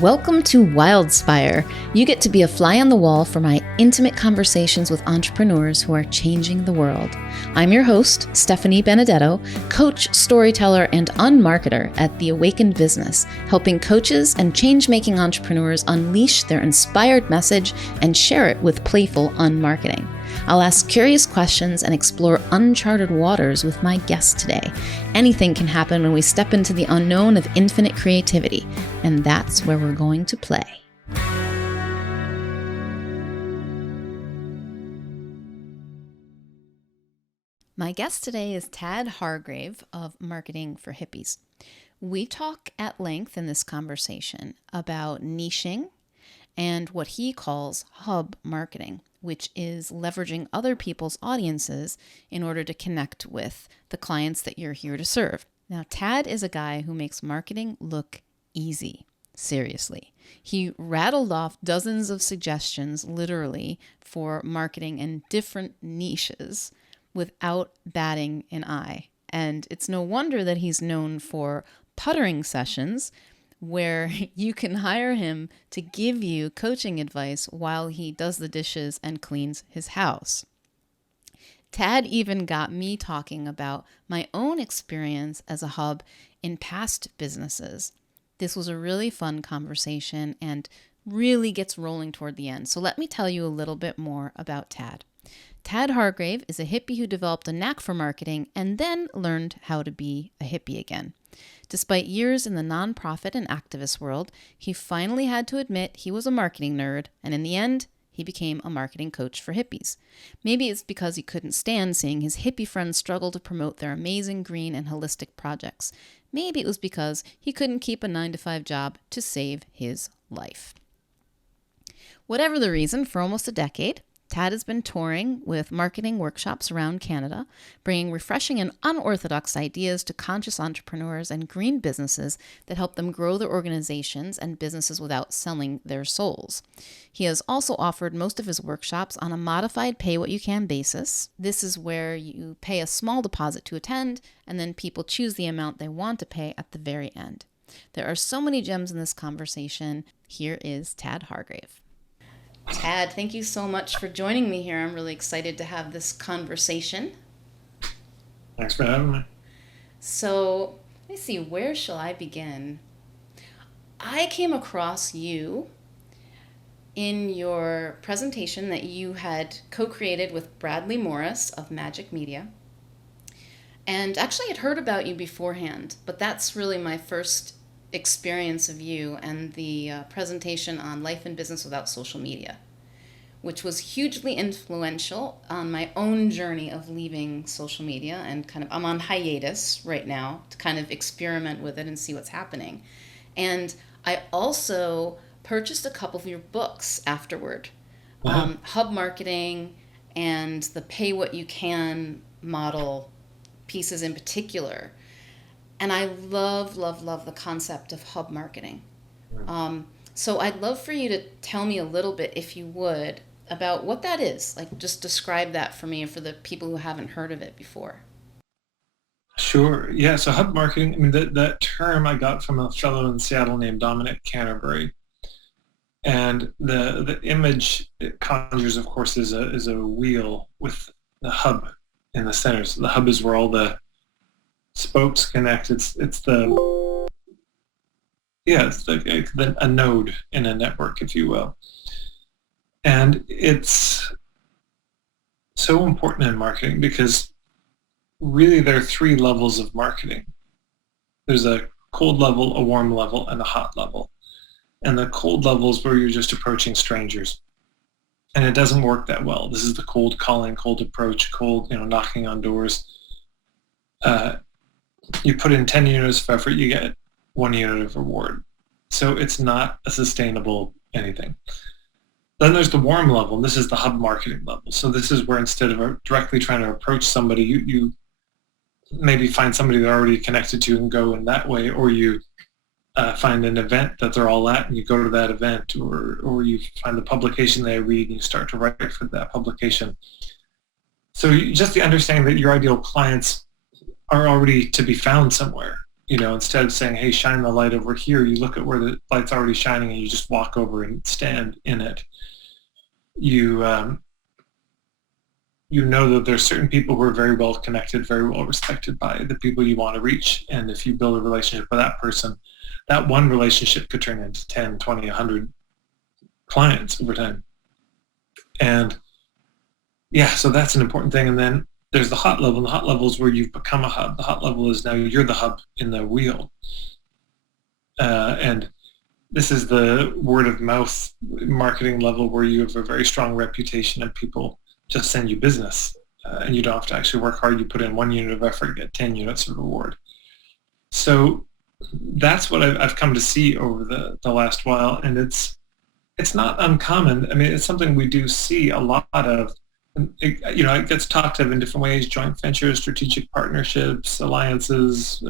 Welcome to Wildspire. You get to be a fly on the wall for my intimate conversations with entrepreneurs who are changing the world. I'm your host, Stephanie Benedetto, coach, storyteller, and unmarketer at The Awakened Business, helping coaches and change-making entrepreneurs unleash their inspired message and share it with playful unmarketing. I'll ask curious questions and explore uncharted waters with my guest today. Anything can happen when we step into the unknown of infinite creativity, and that's where we're going to play. My guest today is Tad Hargrave of Marketing for Hippies. We talk at length in this conversation about niching and what he calls hub marketing, which is leveraging other people's audiences in order to connect with the clients that you're here to serve. Now, Tad is a guy who makes marketing look easy. Seriously. He rattled off dozens of suggestions, literally, for marketing in different niches without batting an eye. And it's no wonder that he's known for puttering sessions where you can hire him to give you coaching advice while he does the dishes and cleans his house. Tad even got me talking about my own experience as a hub in past businesses. This was a really fun conversation and really gets rolling toward the end. So let me tell you a little bit more about Tad. Tad Hargrave is a hippie who developed a knack for marketing and then learned how to be a hippie again. Despite years in the nonprofit and activist world, he finally had to admit he was a marketing nerd, and in the end, he became a marketing coach for hippies. Maybe it's because he couldn't stand seeing his hippie friends struggle to promote their amazing green and holistic projects. Maybe it was because he couldn't keep a 9-to-5 job to save his life. Whatever the reason, for almost a decade, Tad has been touring with marketing workshops around Canada, bringing refreshing and unorthodox ideas to conscious entrepreneurs and green businesses that help them grow their organizations and businesses without selling their souls. He has also offered most of his workshops on a modified pay-what-you-can basis. This is where you pay a small deposit to attend, and then people choose the amount they want to pay at the very end. There are so many gems in this conversation. Here is Tad Hargrave. Tad, thank you so much for joining me here. I'm really excited to have this conversation. Thanks for having me. So, let me see, where shall I begin? I came across you in your presentation that you had co-created with Bradley Morris of Magic Media. And actually had heard about you beforehand, but that's really my first experience of you and the presentation on life and business without social media, which was hugely influential on my own journey of leaving social media, and I'm on hiatus right now to kind of experiment with it and see what's happening. And I also purchased a couple of your books afterward, Hub Marketing and the Pay What You Can model pieces in particular. And I love the concept of hub marketing. So I'd love for you to tell me a little bit, if you would, about what that is. Like, just describe that for me and for the people who haven't heard of it before. Sure. Yeah. So hub marketing, I mean, that term I got from a fellow in Seattle named Dominic Canterbury. And the image it conjures, of course, is a wheel with the hub in the center. So the hub is where all the spokes connect. It's a node in a network, if you will. And it's so important in marketing because really there are 3 levels of marketing. There's a cold level, a warm level, and a hot level. And the cold level is where you're just approaching strangers. And it doesn't work that well. This is the cold calling, cold approach, cold, knocking on doors. You put in 10 units of effort, you get 1 unit of reward. So it's not a sustainable anything. Then there's the warm level, and this is the hub marketing level. So this is where instead of directly trying to approach somebody, you maybe find somebody they're already connected to and go in that way, or you find an event that they're all at and you go to that event, or you find the publication they read and you start to write for that publication. So just the understanding that your ideal clients are already to be found somewhere. instead of saying, hey, shine the light over here, you look at where the light's already shining and you just walk over and stand in it. You know that there's certain people who are very well connected, very well respected by the people you want to reach. And if you build a relationship with that person, that one relationship could turn into 10, 20, 100 clients over time. And yeah, so that's an important thing. And then there's the hot level. And the hot level is where you've become a hub. The hot level is now you're the hub in the wheel. And this is the word of mouth marketing level where you have a very strong reputation and people just send you business. And you don't have to actually work hard. You put in 1 unit of effort, get 10 units of reward. So that's what I've come to see over the last while. And it's not uncommon. I mean, it's something we do see a lot of. It gets talked of in different ways: joint ventures, strategic partnerships, alliances,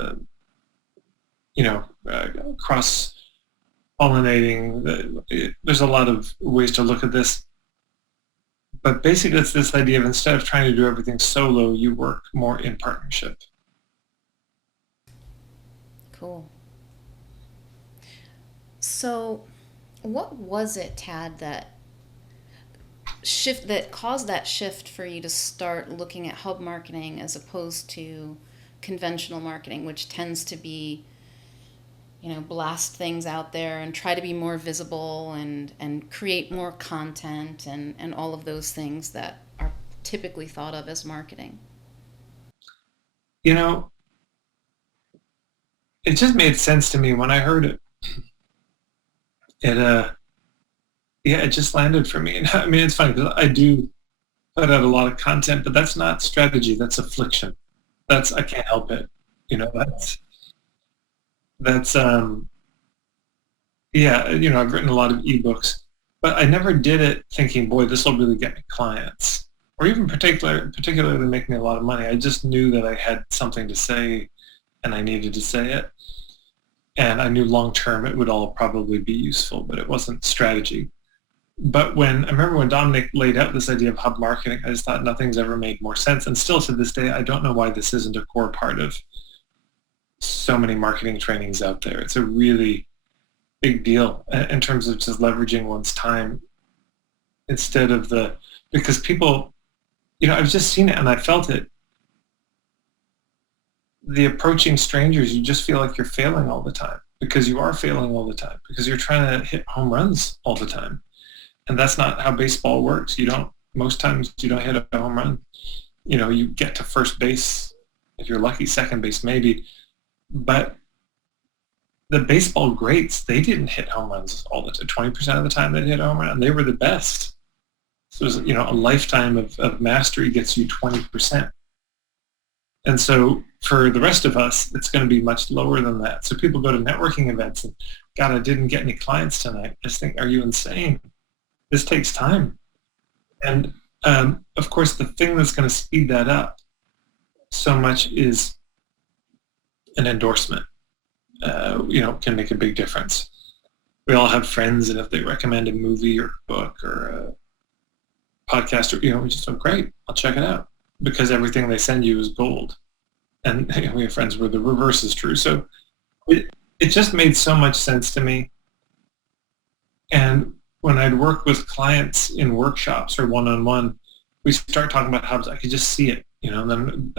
cross-pollinating. There's a lot of ways to look at this. But basically, it's this idea of instead of trying to do everything solo, you work more in partnership. Cool. So what was it, Tad, that caused that shift for you to start looking at hub marketing as opposed to conventional marketing, which tends to be, blast things out there and try to be more visible and create more content and all of those things that are typically thought of as marketing? It just made sense to me when I heard it. It just landed for me. And I mean, it's funny because I do put out a lot of content, but that's not strategy. That's affliction. I can't help it. I've written a lot of ebooks, but I never did it thinking, boy, this will really get me clients or even particularly make me a lot of money. I just knew that I had something to say and I needed to say it. And I knew long-term it would all probably be useful, but it wasn't strategy. But I remember when Dominic laid out this idea of hub marketing, I just thought nothing's ever made more sense. And still to this day, I don't know why this isn't a core part of so many marketing trainings out there. It's a really big deal in terms of just leveraging one's time instead of because people, I've just seen it and I felt it. The approaching strangers, you just feel like you're failing all the time because you are failing all the time because you're trying to hit home runs all the time. And that's not how baseball works. Most times you don't hit a home run. You get to first base, if you're lucky, second base maybe. But the baseball greats, they didn't hit home runs all the time. 20% of the time they hit a home run, and they were the best. So it was, a lifetime of mastery gets you 20%. And so for the rest of us, it's going to be much lower than that. So people go to networking events and, God, I didn't get any clients tonight. I just think, are you insane? This takes time. And of course, the thing that's going to speed that up so much is an endorsement. Can make a big difference. We all have friends, and if they recommend a movie or a book or a podcast, or we just go, great, I'll check it out, because everything they send you is gold. And we have friends where the reverse is true. So it just made so much sense to me. And when I'd work with clients in workshops or one-on-one, we start talking about hubs. I could just see it, and then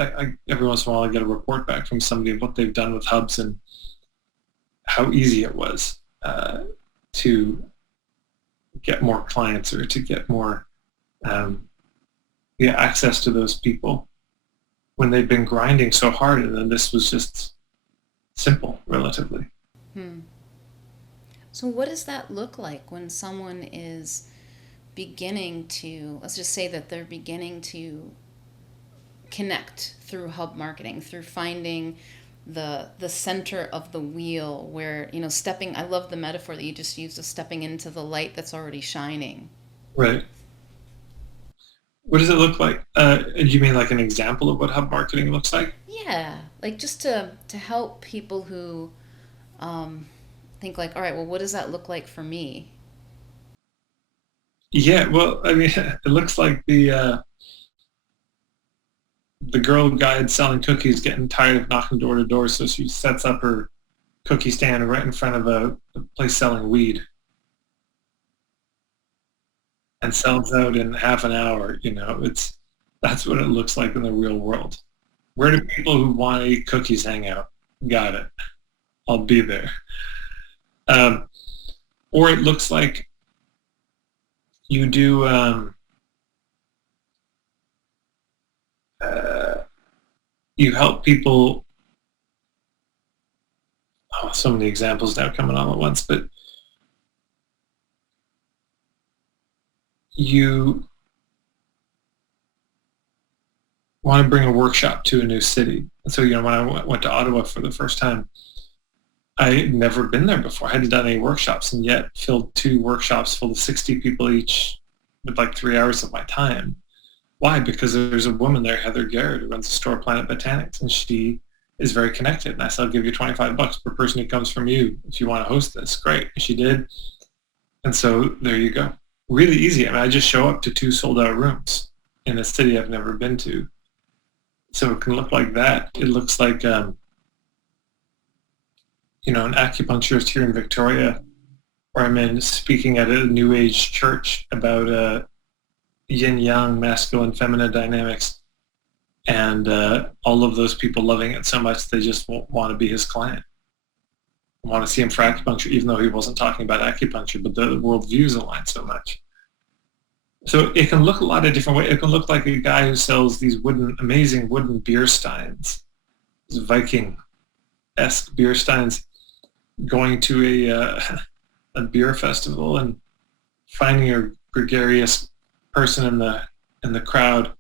every once in a while I get a report back from somebody of what they've done with hubs and how easy it was to get more clients or to get more access to those people when they've been grinding so hard, and then this was just simple relatively. So what does that look like when someone is beginning to, let's just say that they're beginning to connect through hub marketing, through finding the center of the wheel where, stepping, I love the metaphor that you just used of stepping into the light that's already shining. Right. What does it look like? Do you mean like an example of what hub marketing looks like? Yeah, like just to help people who think like, all right, well, what does that look like for me? Yeah, well, I mean, it looks like the the girl guide selling cookies getting tired of knocking door to door, so she sets up her cookie stand right in front of a place selling weed and sells out in half an hour. That's what it looks like in the real world. Where do people who want to eat cookies hang out? Got it. I'll be there. Or it looks like you do you help people. Oh, so many examples now coming on at once, but you want to bring a workshop to a new city. And so, when I went to Ottawa for the first time, I had never been there before. I hadn't done any workshops, and yet filled 2 workshops full of 60 people each with like 3 hours of my time. Why? Because there's a woman there, Heather Garrett, who runs the store Planet Botanics, and she is very connected. And I said, I'll give you $25 per person who comes from you if you want to host this. Great. And she did. And so there you go. Really easy. I mean, I just show up to 2 sold out rooms in a city I've never been to. So it can look like that. It looks like, an acupuncturist here in Victoria, where I'm in speaking at a New Age church about yin-yang, masculine, feminine dynamics. And all of those people loving it so much, they just want to be his client. Want to see him for acupuncture, even though he wasn't talking about acupuncture, but the worldviews align so much. So it can look a lot of different ways. It can look like a guy who sells these amazing wooden beer steins, these Viking-esque beer steins, going to a beer festival and finding a gregarious person in the crowd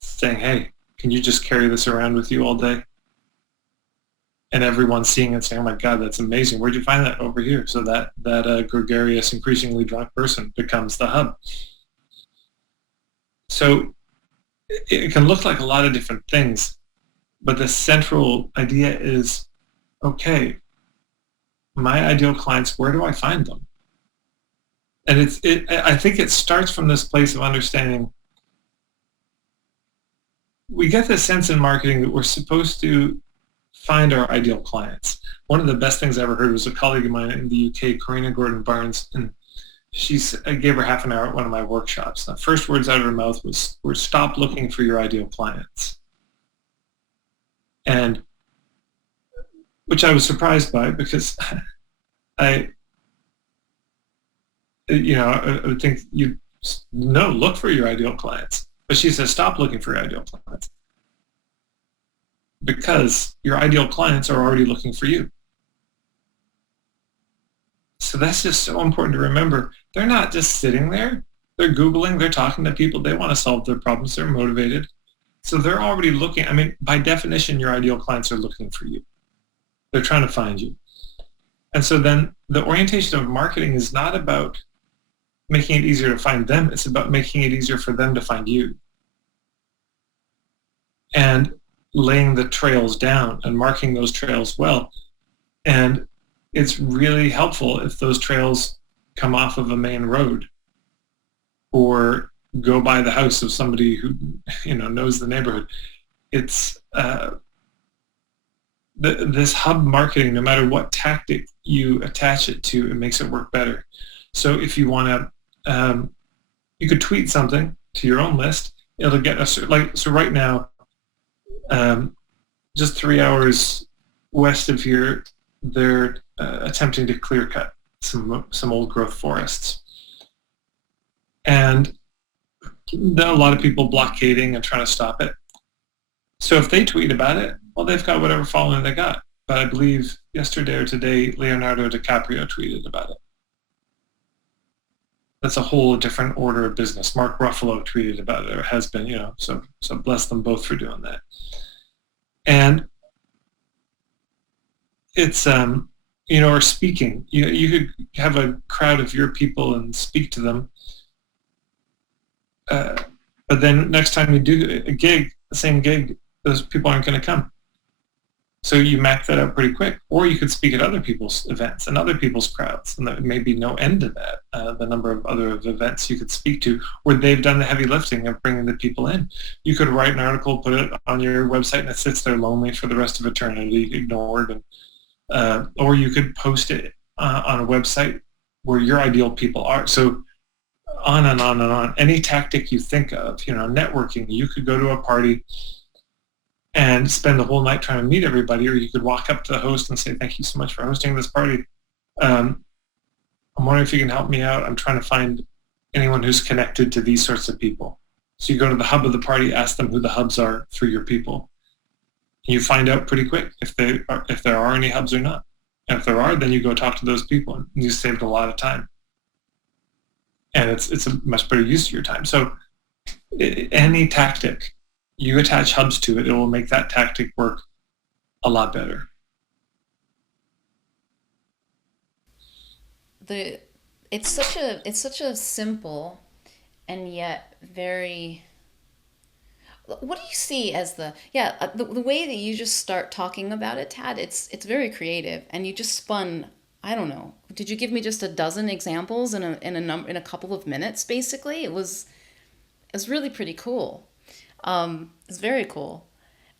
saying, hey, can you just carry this around with you all day? And everyone's seeing it saying, oh my God, that's amazing. Where'd you find that? Over here. So that gregarious, increasingly drunk person becomes the hub. So it can look like a lot of different things, but the central idea is, okay, my ideal clients, where do I find them? And I think it starts from this place of understanding. We get this sense in marketing that we're supposed to find our ideal clients. One of the best things I ever heard was a colleague of mine in the UK, Karina Gordon Barnes, and I gave her half an hour at one of my workshops. The first words out of her mouth were stop looking for your ideal clients. And which I was surprised by, because I would think look for your ideal clients. But she says, stop looking for your ideal clients, because your ideal clients are already looking for you. So that's just so important to remember. They're not just sitting there. They're Googling, they're talking to people. They want to solve their problems. They're motivated. So they're already looking. I mean, by definition, your ideal clients are looking for you. They're trying to find you. And so then the orientation of marketing is not about making it easier to find them. It's about making it easier for them to find you. And laying the trails down and marking those trails well. And it's really helpful if those trails come off of a main road or go by the house of somebody who knows the neighborhood. It's this hub marketing, no matter what tactic you attach it to, it makes it work better. So if you want to, you could tweet something to your own list. It'll get so right now, just 3 hours west of here, they're attempting to clear cut some old growth forests. And there are a lot of people blockading and trying to stop it. So if they tweet about it, well, they've got whatever following they got. But I believe yesterday or today, Leonardo DiCaprio tweeted about it. That's a whole different order of business. Mark Ruffalo tweeted about it, or has been, so bless them both for doing that. And it's, or speaking. You could have a crowd of your people and speak to them. But then next time you do a gig, the same gig, those people aren't going to come. So you map that out pretty quick, or you could speak at other people's events and other people's crowds, and there may be no end to that. The number of other events you could speak to where they've done the heavy lifting of bringing the people in. You could write an article, put it on your website, and it sits there lonely for the rest of eternity, ignored, and or you could post it on a website where your ideal people are. So on and on and on. Any tactic you think of, networking, you could go to a party and spend the whole night trying to meet everybody, or you could walk up to the host and say, thank you so much for hosting this party. I'm wondering if you can help me out. I'm trying to find anyone who's connected to these sorts of people. So you go to the hub of the party, ask them who the hubs are for your people. You find out pretty quick if there are any hubs or not. And if there are, then you go talk to those people, and you saved a lot of time. And it's a much better use of your time. So any tactic, you attach hubs to it, it will make that tactic work a lot better. It's such a simple and yet very. What do you see as the way that you just start talking about it, Tad? It's very creative, and you just spun. I don't know. Did you give me just a dozen examples in a couple of minutes? Basically, it was really pretty cool. It's very cool.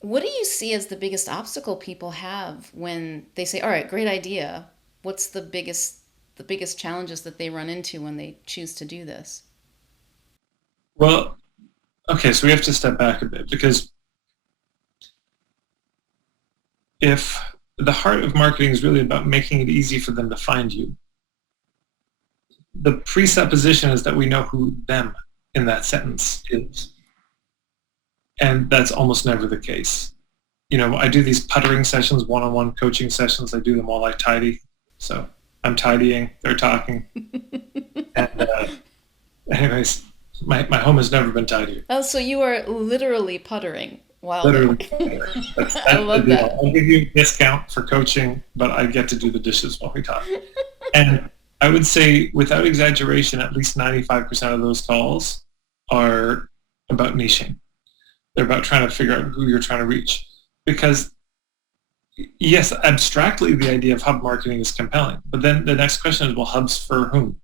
What do you see as the biggest obstacle people have when they say, "All right, great idea"? What's the biggest challenges that they run into when they choose to do this? Well, okay, so we have to step back a bit, because if the heart of marketing is really about making it easy for them to find you, the presupposition is that we know who them in that sentence is. And that's almost never the case. I do these puttering sessions, one-on-one coaching sessions. I do them while I tidy. So I'm tidying, they're talking. And anyways, my home has never been tidier. Oh, so you are literally puttering while literally. I love that. I'll give you a discount for coaching, but I get to do the dishes while we talk. And I would say, without exaggeration, at least 95% of those calls are about niching. They're about trying to figure out who you're trying to reach. Because, yes, abstractly, the idea of hub marketing is compelling. But then the next question is, well, hubs for whom?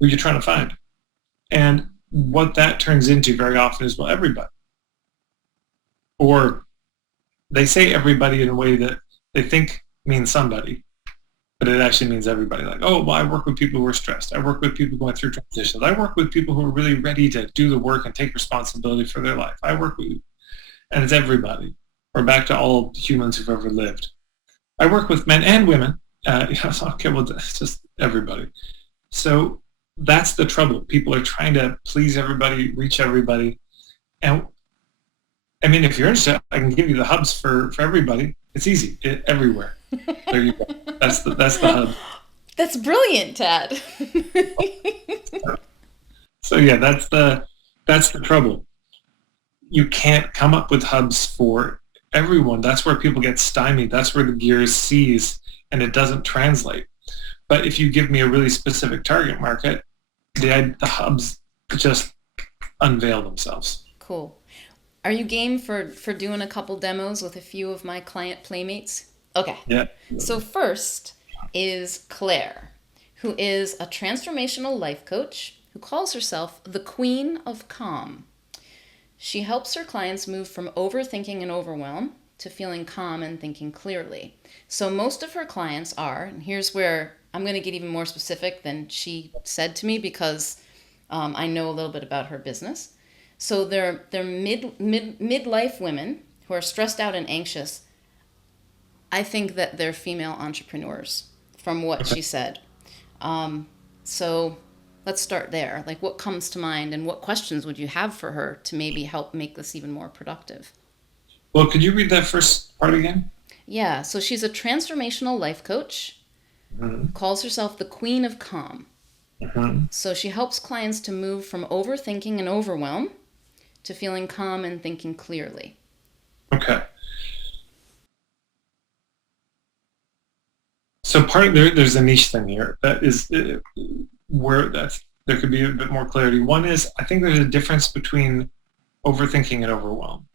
Who are you trying to find? And what that turns into very often is, well, everybody. Or they say everybody in a way that they think means somebody, but it actually means everybody. Like, oh, well, I work with people who are stressed. I work with people going through transitions. I work with people who are really ready to do the work and take responsibility for their life. I work with, and it's everybody. Or back to all humans who've ever lived. I work with men and women. Okay, well, it's just everybody. So that's the trouble. People are trying to please everybody, reach everybody. And I mean, if you're interested, I can give you the hubs for everybody. It's easy, everywhere. There you go. That's the hub. That's brilliant, Tad. So yeah, that's the trouble. You can't come up with hubs for everyone. That's where people get stymied. That's where the gears seize, and it doesn't translate. But if you give me a really specific target market, the hubs just unveil themselves. Cool. Are you game for doing a couple demos with a few of my client playmates? Okay. Yeah. So first is Clare, who is a transformational life coach who calls herself the Queen of Calm. She helps her clients move from overthinking and overwhelm to feeling calm and thinking clearly. So most of her clients are, and here's where I'm going to get even more specific than she said to me, because I know a little bit about her business. So they're midlife women who are stressed out and anxious. I think that they're female entrepreneurs, from what she said. So let's start there. Like, what comes to mind, and what questions would you have for her to maybe help make this even more productive? Well, could you read that first part again? Yeah, so she's a transformational life coach, calls herself the Queen of Calm. So she helps clients to move from overthinking and overwhelm to feeling calm and thinking clearly. Okay. So there's a niche thing here that is where there could be a bit more clarity. One is, I think there's a difference between overthinking and overwhelm.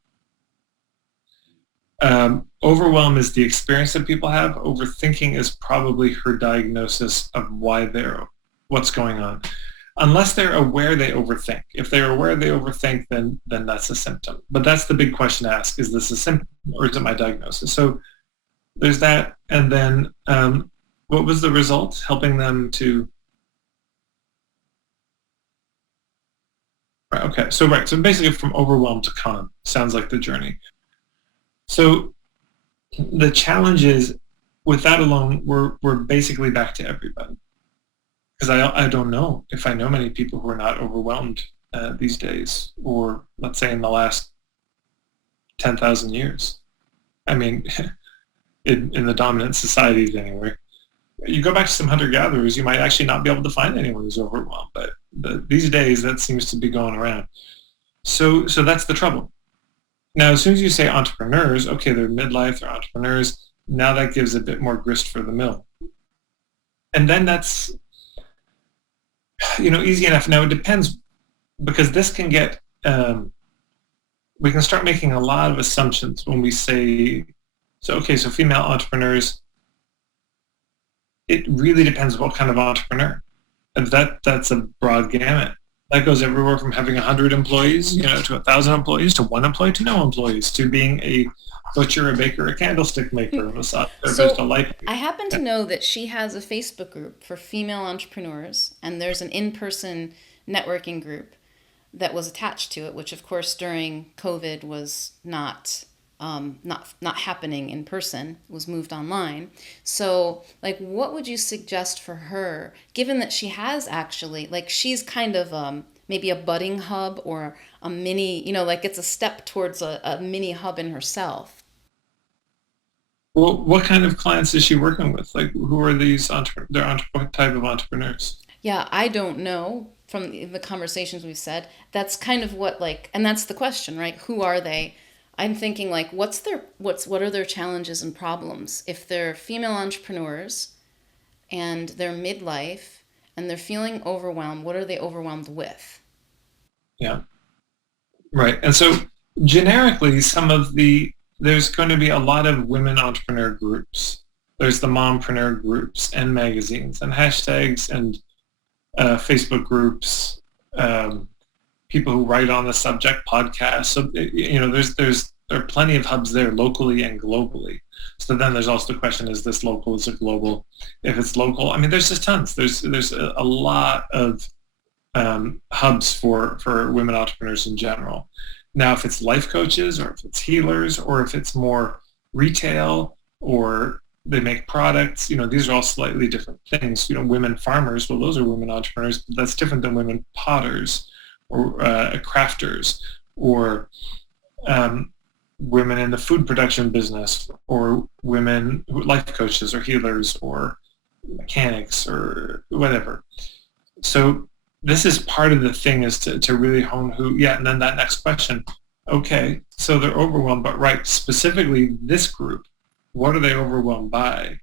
Overwhelm is the experience that people have. Overthinking is probably her diagnosis of what's going on. Unless they're aware they overthink. If they're aware they overthink, then that's a symptom. But that's the big question to ask: is this a symptom or is it my diagnosis? So there's that, and then what was the result? Helping them to. Right, okay, so basically from overwhelmed to calm sounds like the journey. So the challenge is, with that alone, we're basically back to everybody. Because I don't know if I know many people who are not overwhelmed these days, or let's say in the last 10,000 years. I mean, in the dominant societies anyway. You go back to some hunter-gatherers, you might actually not be able to find anyone who's overwhelmed. But these days, that seems to be going around. So that's the trouble. Now, as soon as you say entrepreneurs, okay, they're midlife, they're entrepreneurs. Now that gives a bit more grist for the mill. And then that's, easy enough. Now, it depends, because this can get, we can start making a lot of assumptions when we say, so female entrepreneurs, it really depends what kind of entrepreneur. And that's a broad gamut. That goes everywhere from having 100 employees, to 1,000 employees, to 1 employee, to no employees, to being a butcher, a baker, a candlestick maker, a massage therapist, a light. I happen to know that she has a Facebook group for female entrepreneurs, and there's an in-person networking group that was attached to it, which of course during COVID was not happening in person, was moved online. So what would you suggest for her, given that she has actually, she's kind of maybe a budding hub or a mini, it's a step towards a mini hub in herself? Well, what kind of clients is she working with? Who are these what type of entrepreneurs? Yeah, I don't know from the conversations we've said. That's kind of what and that's the question, right? Who are they? I'm thinking what are their challenges and problems? If they're female entrepreneurs and they're midlife and they're feeling overwhelmed, what are they overwhelmed with? Yeah. Right. And so generically, there's going to be a lot of women entrepreneur groups. There's the mompreneur groups and magazines and hashtags and Facebook groups, people who write on the subject, podcasts. So, there are plenty of hubs there locally and globally. So then there's also the question, is this local, is it global? If it's local, there's just tons. There's a lot of hubs for women entrepreneurs in general. Now, if it's life coaches or if it's healers or if it's more retail or they make products, these are all slightly different things. Women farmers, well, those are women entrepreneurs, but that's different than women potters or crafters or women in the food production business or women life coaches or healers or mechanics or whatever. So this is part of the thing, is to really hone and then that next question, okay, so they're overwhelmed, but specifically this group, what are they overwhelmed by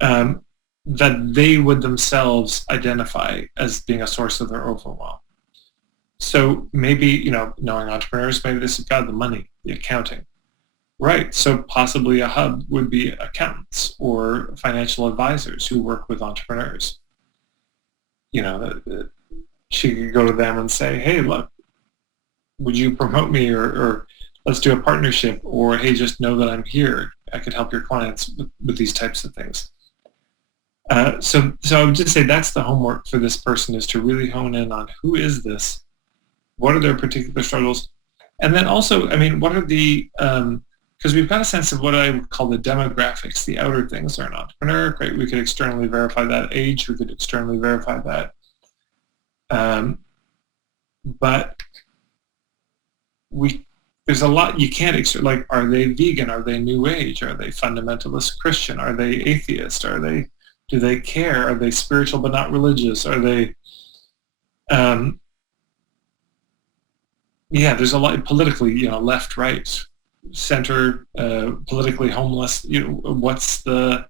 that they would themselves identify as being a source of their overwhelm? So maybe, knowing entrepreneurs, maybe this is the money, the accounting. Right, so possibly a hub would be accountants or financial advisors who work with entrepreneurs. She could go to them and say, hey, look, would you promote me or let's do a partnership, or hey, just know that I'm here. I could help your clients with these types of things. So I would just say that's the homework for this person, is to really hone in on who is this, what are their particular struggles, and then also, what are the, because we've got a sense of what I would call the demographics, the outer things. They're an entrepreneur, great, we could externally verify that age, we could externally verify that. But there's a lot you can't are they vegan? Are they new age? Are they fundamentalist Christian? Are they atheist? Do they care? Are they spiritual but not religious? Are they, there's a lot politically, left, right, center, politically homeless, what's the,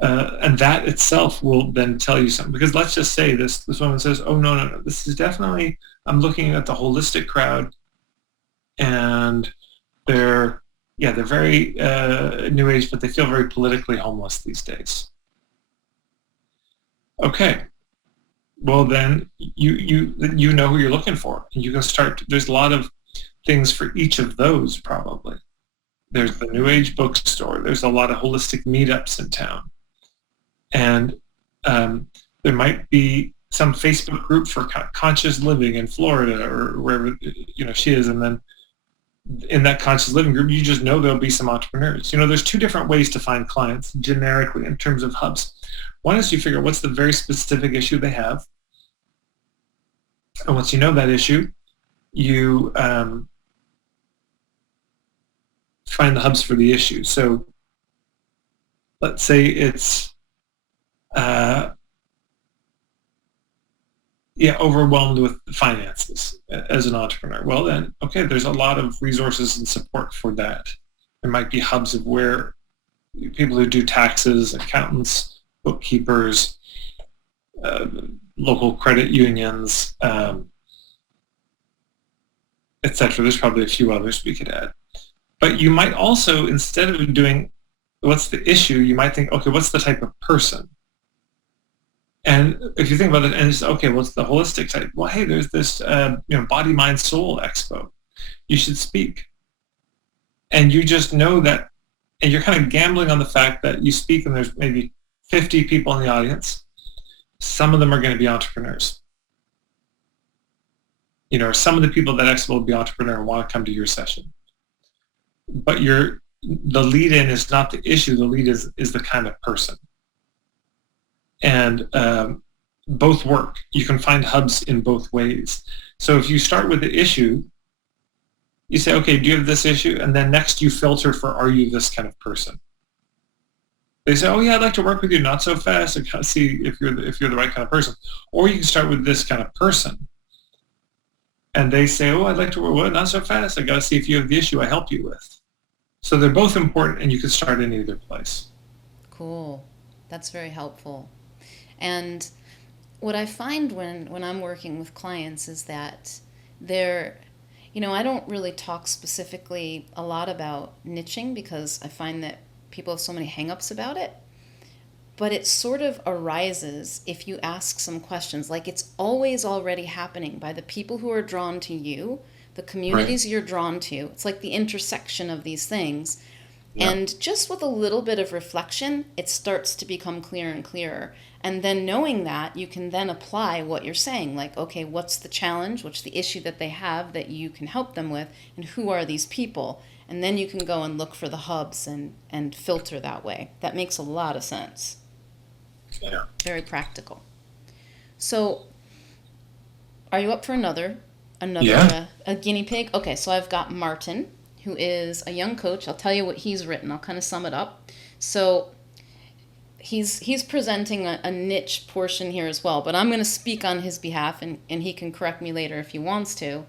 and that itself will then tell you something. Because let's just say this woman says, oh, no, this is definitely, I'm looking at the holistic crowd, and they're Yeah, they're very new age, but they feel very politically homeless these days. Okay, well then you know who you're looking for, and you can start. There's a lot of things for each of those probably. There's the New Age bookstore. There's a lot of holistic meetups in town, and there might be some Facebook group for conscious living in Florida or wherever she is, and then in that conscious living group, you just know there'll be some entrepreneurs. There's two different ways to find clients generically in terms of hubs. One is you figure out what's the very specific issue they have, and once you know that issue, you find the hubs for the issue. So let's say it's overwhelmed with finances as an entrepreneur. Well then, okay, there's a lot of resources and support for that. There might be hubs of where people who do taxes, accountants, bookkeepers, local credit unions, etc. There's probably a few others we could add. But you might also, instead of doing what's the issue, you might think, okay, what's the type of person? And if you think about it, and it's okay, what's the holistic type? Well, hey, there's this body, mind, soul expo. You should speak. And you just know that, and you're kind of gambling on the fact that you speak and there's maybe 50 people in the audience. Some of them are going to be entrepreneurs. Some of the people at that expo will be entrepreneur and want to come to your session. But the lead in is not the issue. The lead is the kind of person. And both work. You can find hubs in both ways. So if you start with the issue, you say, okay, do you have this issue? And then next you filter for, are you this kind of person? They say, oh yeah, I'd like to work with you, not so fast. I can't see if you're the right kind of person. Or you can start with this kind of person. And they say, oh, I'd like to work with not so fast. I got to see if you have the issue I help you with. So they're both important, and you can start in either place. Cool. That's very helpful. And what I find when I'm working with clients is that I don't really talk specifically a lot about niching because I find that people have so many hangups about it. But it sort of arises if you ask some questions. Like it's always already happening by the people who are drawn to you, the communities you're drawn to. It's like the intersection of these things. Yeah. And just with a little bit of reflection, it starts to become clearer and clearer. And then knowing that, you can then apply what you're saying. Like, okay, what's the challenge? What's the issue that they have that you can help them with? And who are these people? And then you can go and look for the hubs and filter that way. That makes a lot of sense. Yeah. Very practical. So, are you up for another a guinea pig? Okay, so I've got Martin, who is a young coach. I'll tell you what he's written. I'll kind of sum it up. So he's presenting a niche portion here as well, but I'm going to speak on his behalf, and he can correct me later if he wants to.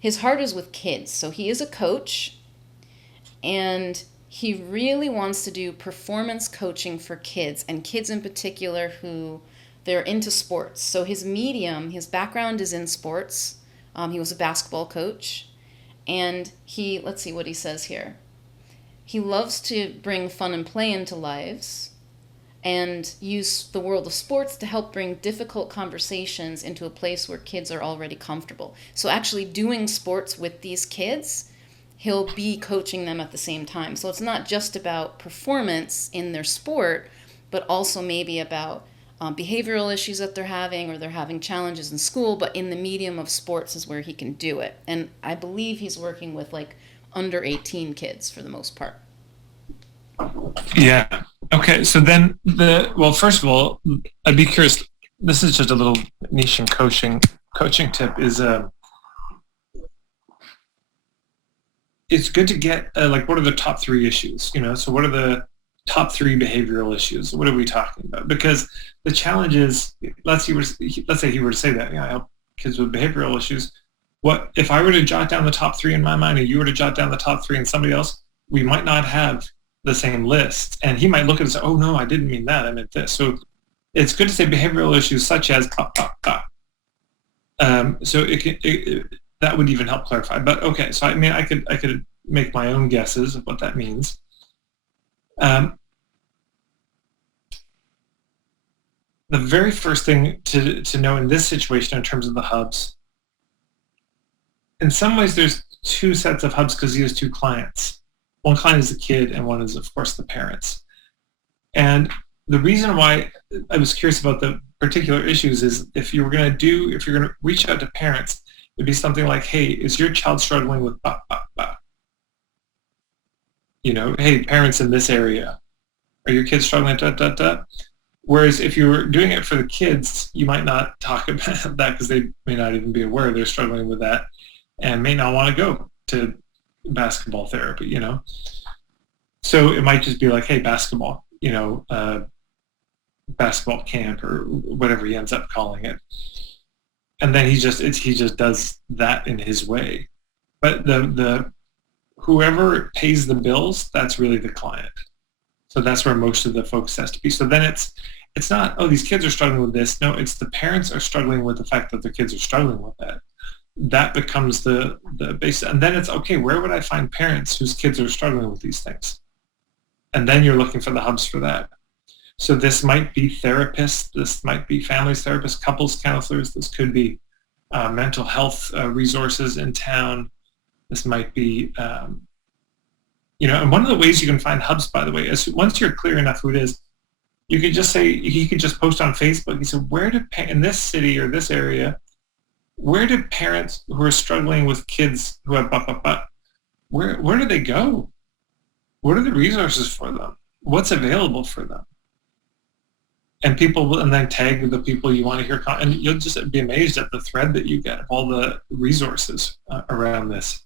His heart is with kids. So he is a coach, and he really wants to do performance coaching for kids, and kids in particular who they're into sports. So his background is in sports. He was a basketball coach. And let's see what he says here. He loves to bring fun and play into lives and use the world of sports to help bring difficult conversations into a place where kids are already comfortable. So actually doing sports with these kids, he'll be coaching them at the same time. So it's not just about performance in their sport, but also maybe about behavioral issues that they're having, or they're having challenges in school, but in the medium of sports is where he can do it. And I believe he's working with like under 18 kids for the most part. Yeah. Okay. So then first of all, I'd be curious. This is just a little niche in coaching tip is, it's good to get what are the top 3 issues, so what are the top 3 behavioral issues? What are we talking about? Because the challenge is, let's say he were to say that, I help kids with behavioral issues. What if I were to jot down the top 3 in my mind, and you were to jot down the top 3 and somebody else, we might not have the same list. And he might look at it and say, oh no, I didn't mean that, I meant this. So it's good to say behavioral issues such as so that would even help clarify. But okay, so I mean, I could make my own guesses of what that means. The very first thing to know in this situation in terms of the hubs, in some ways there's two sets of hubs because he has two clients. One client is the kid and one is, of course, the parents. And the reason why I was curious about the particular issues is if you're going to reach out to parents, it'd be something like, hey, is your child struggling with blah, blah, blah? Hey, parents in this area, are your kids struggling, da, da, da? Whereas if you were doing it for the kids, you might not talk about that because they may not even be aware they're struggling with that and may not want to go to basketball therapy, So it might just be like, hey, basketball, basketball camp or whatever he ends up calling it. And then he just does that in his way. But the whoever pays the bills, that's really the client. So that's where most of the focus has to be. So then it's not, oh, these kids are struggling with this. No, it's the parents are struggling with the fact that the kids are struggling with that. That becomes the base. And then it's, okay, where would I find parents whose kids are struggling with these things? And then you're looking for the hubs for that. So this might be therapists. This might be families therapists, couples counselors. This could be mental health resources in town. This might be, and one of the ways you can find hubs, by the way, is once you're clear enough who it is, you could just say, you could just post on Facebook. You say, where do, in this city or this area, where do parents who are struggling with kids who have where do they go? What are the resources for them? What's available for them? And people will, and then tag the people you want to hear, and you'll just be amazed at the thread that you get of all the resources around this.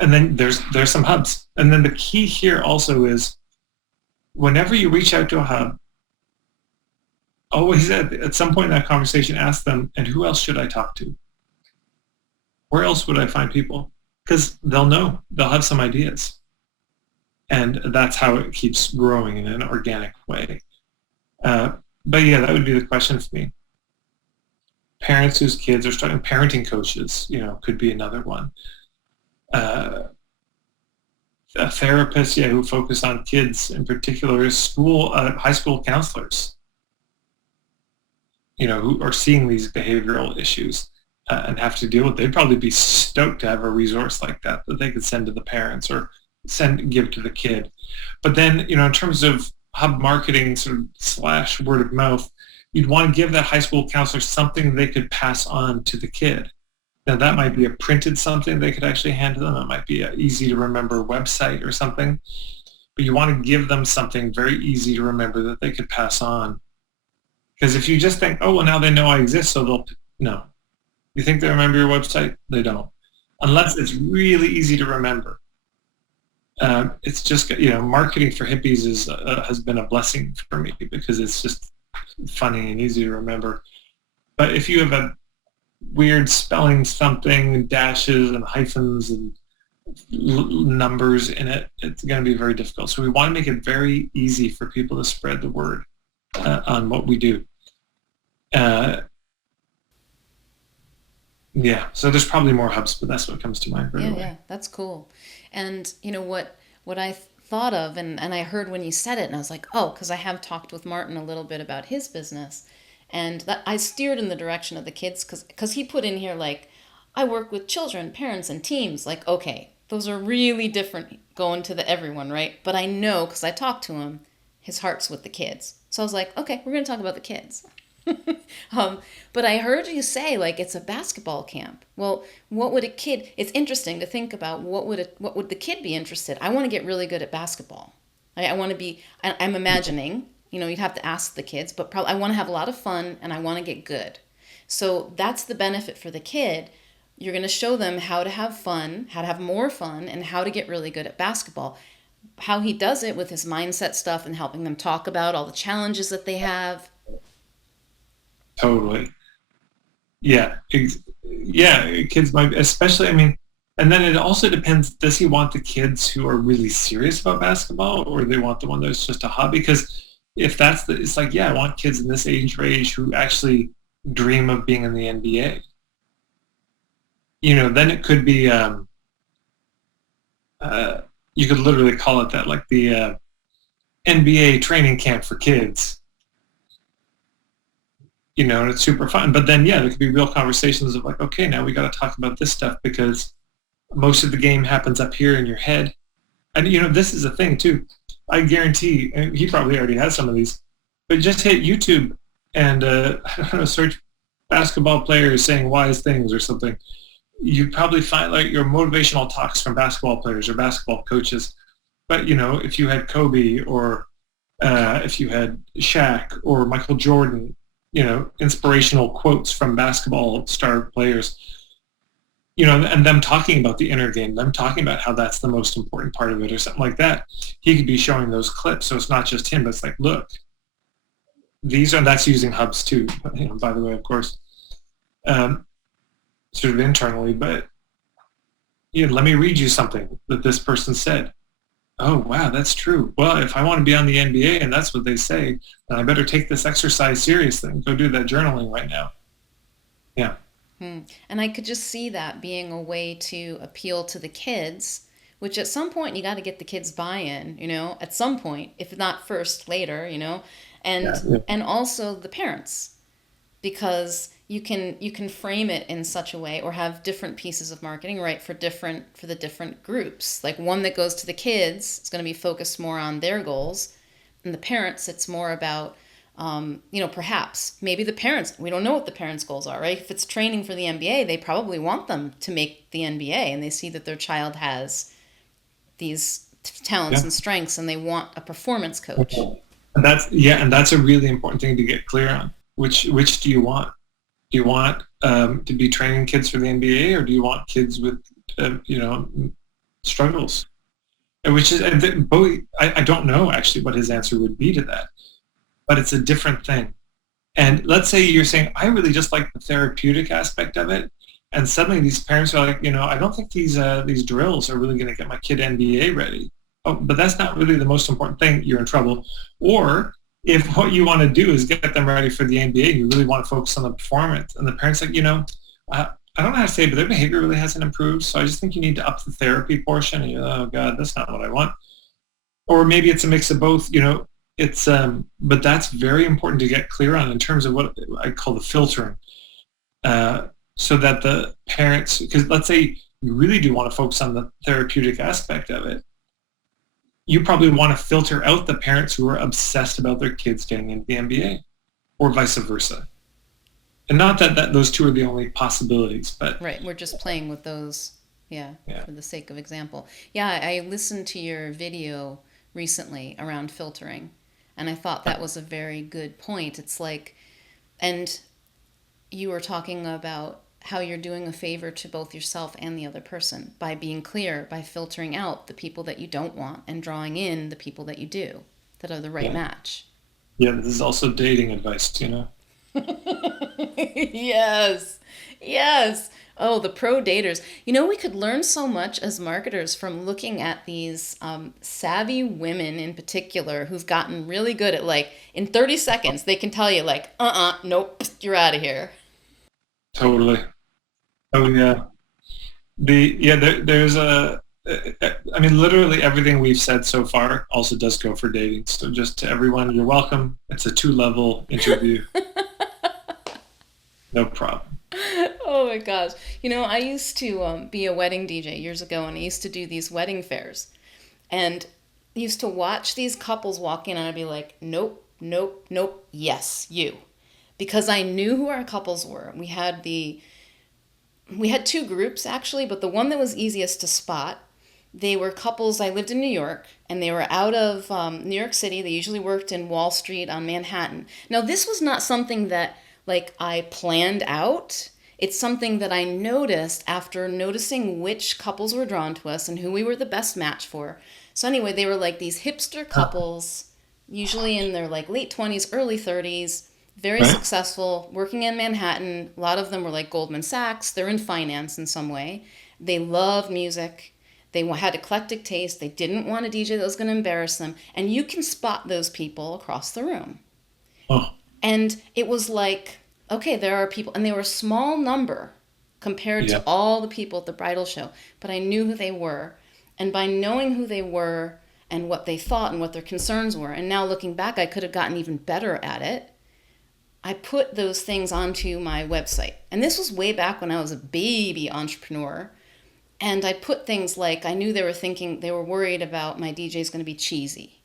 And then there's some hubs. And then the key here also is whenever you reach out to a hub, always at some point in that conversation, ask them, and who else should I talk to? Where else would I find people? Because they'll know, they'll have some ideas. And that's how it keeps growing in an organic way. But yeah, that would be the question for me. Parents whose kids are starting, parenting coaches, could be another one. A therapist, who focus on kids in particular is high school counselors, who are seeing these behavioral issues and have to deal with. They'd probably be stoked to have a resource like that they could send to the parents or give to the kid. But then, in terms of hub marketing / word of mouth, you'd want to give that high school counselor something they could pass on to the kid. Now that might be a printed something they could actually hand to them. It might be an easy to remember website or something, but you want to give them something very easy to remember that they could pass on. Because if you just think, oh, well, now they know I exist, so no. You think they remember your website? They don't. Unless it's really easy to remember. It's just, marketing for hippies has been a blessing for me because it's just funny and easy to remember. But if you have a weird spelling something, dashes and hyphens and numbers in it, it's going to be very difficult. So we want to make it very easy for people to spread the word on what we do. So there's probably more hubs, but that's what comes to mind right away. Yeah, that's cool. And what I thought of, and I heard when you said it, and I was like, oh, because I have talked with Martin a little bit about his business, and that I steered in the direction of the kids, because he put in here, like, I work with children, parents, and teams. Like, okay, those are really different going to the everyone, right? But I know, because I talked to him, his heart's with the kids. So I was like, okay, we're going to talk about the kids. But I heard you say, like, it's a basketball camp. Well, what would a kid, it's interesting to think about, what would the kid be interested? I want to get really good at basketball. I want to be, I'm imagining, you'd have to ask the kids, but probably I want to have a lot of fun and I want to get good. So that's the benefit for the kid. You're going to show them how to have fun, how to have more fun, and how to get really good at basketball. How he does it with his mindset stuff and helping them talk about all the challenges that they have. Totally. Yeah. Kids might, especially, and then it also depends, does he want the kids who are really serious about basketball or they want the one that's just a hobby? Because if that's it's like, I want kids in this age range who actually dream of being in the NBA. Then it could be, you could literally call it that, like the NBA training camp for kids, and it's super fun. But then, yeah, there could be real conversations of like, okay, now we got to talk about this stuff because most of the game happens up here in your head. And, this is a thing too. I guarantee, and he probably already has some of these, but just hit YouTube and, I don't know, search basketball players saying wise things or something. You probably find like your motivational talks from basketball players or basketball coaches. But, if you had Kobe or if you had Shaq or Michael Jordan, inspirational quotes from basketball star players, and them talking about the inner game, them talking about how that's the most important part of it or something like that. He could be showing those clips. So it's not just him, but it's like, look, that's using hubs too, by the way, of course, sort of internally, but let me read you something that this person said. Oh, wow, that's true. Well, if I want to be on the NBA and that's what they say, then I better take this exercise seriously and go do that journaling right now. Yeah. And I could just see that being a way to appeal to the kids, which at some point you got to get the kids buy-in, at some point, if not first, later, and Yeah. and also the parents, because you can frame it in such a way or have different pieces of marketing, right, for the different groups. Like one that goes to the kids is going to be focused more on their goals, and the parents it's more about perhaps maybe the parents, we don't know what the parents' goals are, right? If it's training for the NBA, they probably want them to make the NBA, and they see that their child has these talents Yeah. and strengths, and they want a performance coach. And that's a really important thing to get clear on. Which do you want? Do you want to be training kids for the NBA, or do you want kids with struggles? And which is both. I don't know actually what his answer would be to that, but it's a different thing. And let's say you're saying, I really just like the therapeutic aspect of it, and suddenly these parents are like, I don't think these drills are really going to get my kid NBA ready. Oh, but that's not really the most important thing. You're in trouble. Or if what you want to do is get them ready for the NBA, you really want to focus on the performance, and the parents like, I don't know how to say it, but their behavior really hasn't improved, so I just think you need to up the therapy portion. And oh God, that's not what I want. Or maybe it's a mix of both. It's but that's very important to get clear on in terms of what I call the filtering, so that the parents, because let's say you really do want to focus on the therapeutic aspect of it, you probably want to filter out the parents who are obsessed about their kids getting into the NBA, or vice versa. And not that those two are the only possibilities, but Right, we're just playing with those, yeah, yeah. for the sake of example. Yeah, I listened to your video recently around filtering, and I thought that was a very good point. It's like, and you were talking about how you're doing a favor to both yourself and the other person by being clear, by filtering out the people that you don't want and drawing in the people that you do, that are the right Yeah. match. Yeah, this is also dating advice. Yes. Yes. Oh, the pro daters. We could learn so much as marketers from looking at these savvy women in particular who've gotten really good at, like, in 30 seconds, they can tell you, like, nope, you're out of here. Totally. Oh yeah. There's I mean, literally everything we've said so far also does go for dating. So just to everyone, you're welcome. It's a 2-level interview. No problem. Oh my gosh. I used to be a wedding DJ years ago, and I used to do these wedding fairs. And I used to watch these couples walk in, and I'd be like, nope, nope, nope, yes, you. Because I knew who our couples were. We had 2 groups actually, but the one that was easiest to spot, they were couples. I lived in New York, and they were out of New York City. They usually worked in Wall Street on Manhattan. Now, this was not something that, like, I planned out. It's something that I noticed after noticing which couples were drawn to us and who we were the best match for. So anyway, they were like these hipster couples, usually in their like late 20s, early 30s, very Right? successful, working in Manhattan. A lot of them were like Goldman Sachs. They're in finance in some way. They loved music. They had eclectic taste. They didn't want a DJ that was going to embarrass them. And you can spot those people across the room. Oh, And it was like, okay, there are people, and they were a small number compared yeah. to all the people at the bridal show, but I knew who they were. And by knowing who they were and what they thought and what their concerns were, and now looking back, I could have gotten even better at it. I put those things onto my website. And this was way back when I was a baby entrepreneur. And I put things like, I knew they were worried about my DJ's going to be cheesy.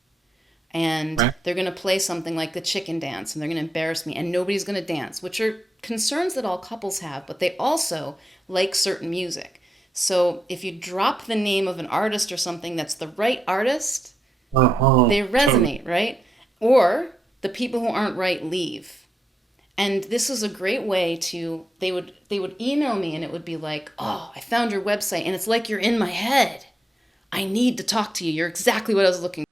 And Right. they're going to play something like the chicken dance and they're going to embarrass me and nobody's going to dance, which are concerns that all couples have, but they also like certain music. So if you drop the name of an artist or something that's the right artist, Uh-huh. they Totally. resonate, right? Or the people who aren't right leave. And this was a great way to they would email me and it would be like, "Oh, I found your website and it's like you're in my head. I need to talk to you. You're exactly what I was looking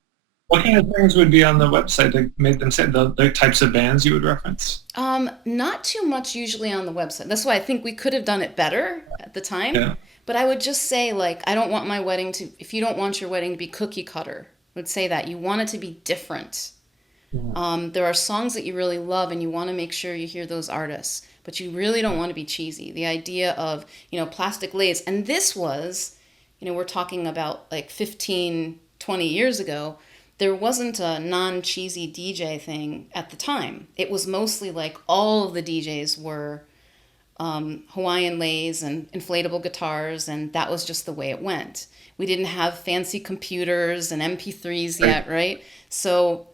What kind of things would be on the website that made them say the types of bands you would reference? for." Not too much usually on the website. That's why I think we could have done it better at the time. Yeah. But I would just say like, I don't want my wedding to if you don't want your wedding to be cookie cutter, I would say that. You want it to be different. There are songs that you really love and you want to make sure you hear those artists, but you really don't want to be cheesy. The idea of, plastic lace, and this was, we're talking about like 15, 20 years ago, there wasn't a non-cheesy DJ thing at the time. It was mostly like all of the DJs were Hawaiian leis and inflatable guitars, and that was just the way it went. We didn't have fancy computers and MP3s yet, right? So,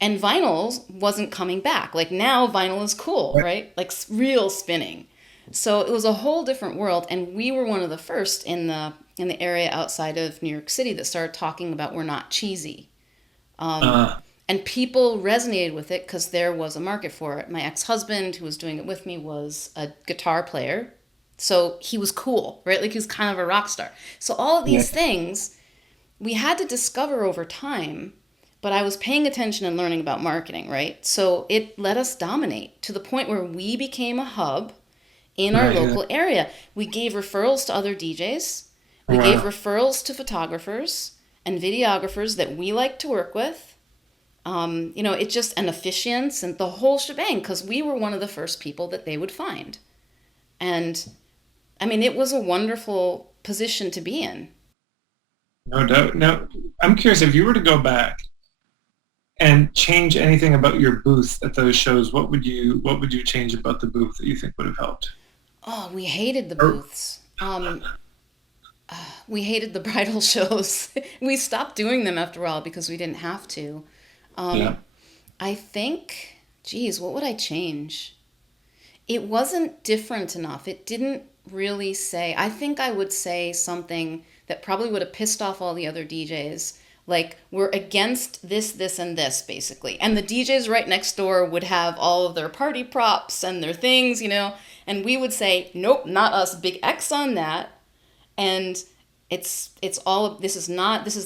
and vinyl wasn't coming back. Like now, vinyl is cool, Right. right? Like real spinning. So it was a whole different world, and we were one of the first in the area outside of New York City that started talking about we're not cheesy. Uh, And people resonated with it because there was a market for it. My ex-husband, who was doing it with me, was a guitar player. So he was cool, right? Like he was kind of a rock star. So all of yeah. these things we had to discover over time, but I was paying attention and learning about marketing, right? So it let us dominate to the point where we became a hub in our Right. Yeah. local area. We gave referrals to other DJs. We gave Wow. referrals to photographers and videographers that we like to work with. It just, and officiants and the whole shebang, because we were one of the first people that they would find. And I mean, it was a wonderful position to be in. No doubt. Now, I'm curious if you were to go back and change anything about your booth at those shows, what would you change about the booth that you think would have helped? Oh, we hated the Or, booths. We hated the bridal shows. We stopped doing them after a while because we didn't have to. yeah. I think, geez, what would I change? It wasn't different enough. It didn't really say, I think I would say something that probably would have pissed off all the other DJs. Like, we're against this, this, and this, basically. And the DJs right next door would have all of their party props and their things, and we would say, nope, not us, big X on that. And it's all, this is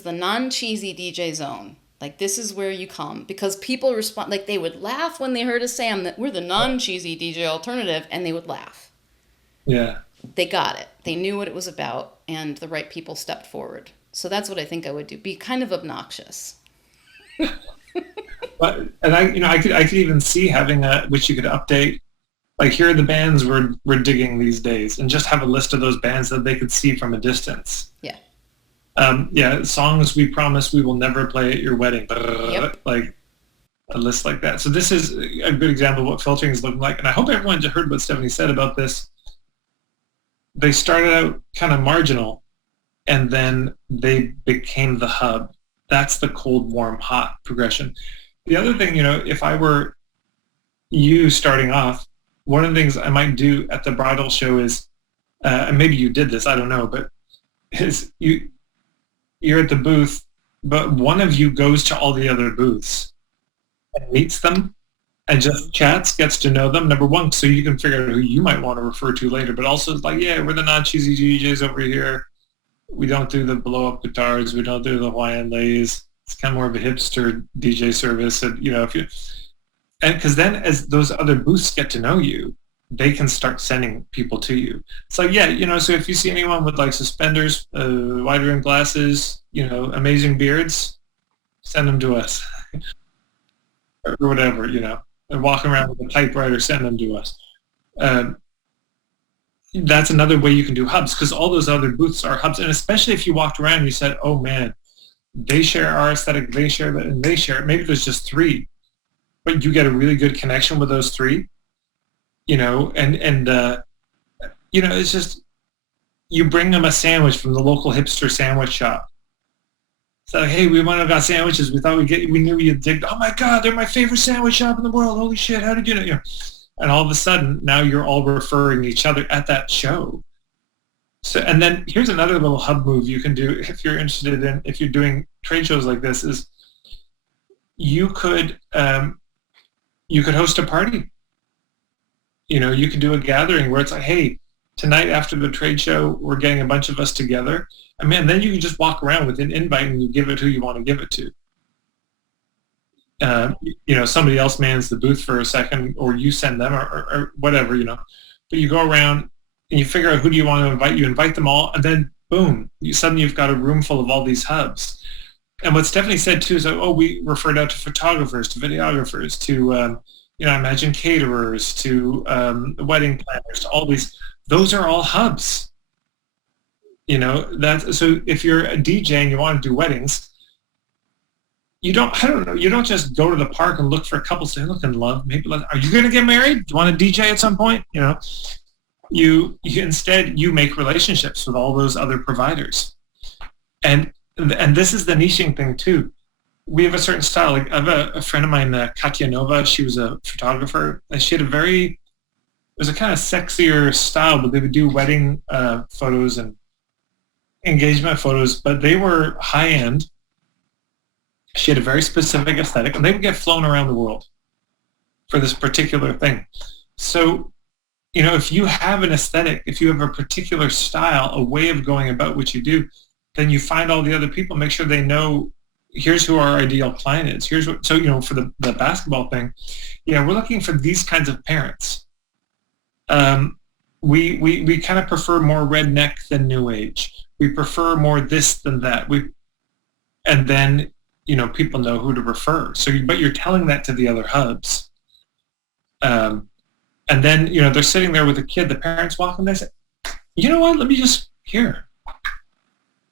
the non-cheesy DJ zone. Like, this is where you come. Because people respond, like, they would laugh when they heard us say, that we're the non-cheesy DJ alternative, and they would laugh. Yeah. They got it. They knew what it was about, and the right people stepped forward. So that's what I think I would do. Be kind of obnoxious. But and I could even see having which you could update. Like here are the bands we're digging these days, and just have a list of those bands that they could see from a distance. Yeah. Yeah, songs we promise we will never play at your wedding. Yep. Like a list like that. So this is a good example of what filtering is looking like. And I hope everyone just heard what Stephanie said about this. They started out kind of marginal, and then they became the hub. That's the cold, warm, hot progression. The other thing, if I were you starting off, one of the things I might do at the bridal show is, and maybe you did this, I don't know, but is you're at the booth, but one of you goes to all the other booths and meets them and just chats, gets to know them, number one, so you can figure out who you might want to refer to later, but also it's like, yeah, we're the non-cheesy DJs over here. We don't do the blow-up guitars. We don't do the Hawaiian leis. It's kind of more of a hipster DJ service. And, because then as those other booths get to know you, they can start sending people to you. It's like, yeah, so if you see anyone with like suspenders, wide rim glasses, amazing beards, send them to us or whatever, and walking around with a typewriter, send them to us. that's another way you can do hubs, because all those other booths are hubs. And especially if you walked around and you said, oh man, they share our aesthetic, they share that, and they share it. Maybe there's just 3, but you get a really good connection with those 3, and it's just, you bring them a sandwich from the local hipster sandwich shop. So like, hey, we went and got sandwiches. We thought we knew you'd dig. Oh my God, they're my favorite sandwich shop in the world. Holy shit, how did you know? And all of a sudden, now you're all referring each other at that show. So, and then here's another little hub move you can do if you're interested in, if you're doing trade shows like this, is you could host a party. You could do a gathering where it's like, hey, tonight after the trade show, we're getting a bunch of us together. I mean, then you can just walk around with an invite and you give it who you want to give it to. Somebody else mans the booth for a second, or you send them, or whatever, But you go around and you figure out who do you want to invite. You invite them all, and then boom, suddenly you've got a room full of all these hubs. And what Stephanie said too is, we referred out to photographers, to videographers, to imagine caterers, to wedding planners, to all these. Those are all hubs. So if you're a DJ and you want to do weddings, you don't just go to the park and look for a couple, say, look in love, maybe, are you going to get married? Do you want to DJ at some point? You instead, you make relationships with all those other providers. And this is the niching thing too. We have a certain style. Like I have a friend of mine, Katya Nova, she was a photographer, and she had it was a kind of sexier style, but they would do wedding photos and engagement photos, but they were high end. She had a very specific aesthetic, and they would get flown around the world for this particular thing. So, if you have an aesthetic, if you have a particular style, a way of going about what you do, then you find all the other people, make sure they know, here's who our ideal client is. For the basketball thing, we're looking for these kinds of parents. We kind of prefer more redneck than new age. We prefer more this than that. And then, people know who to refer. But you're telling that to the other hubs. And then, they're sitting there with a kid, the parents walk in, they say, you know what, let me just, here,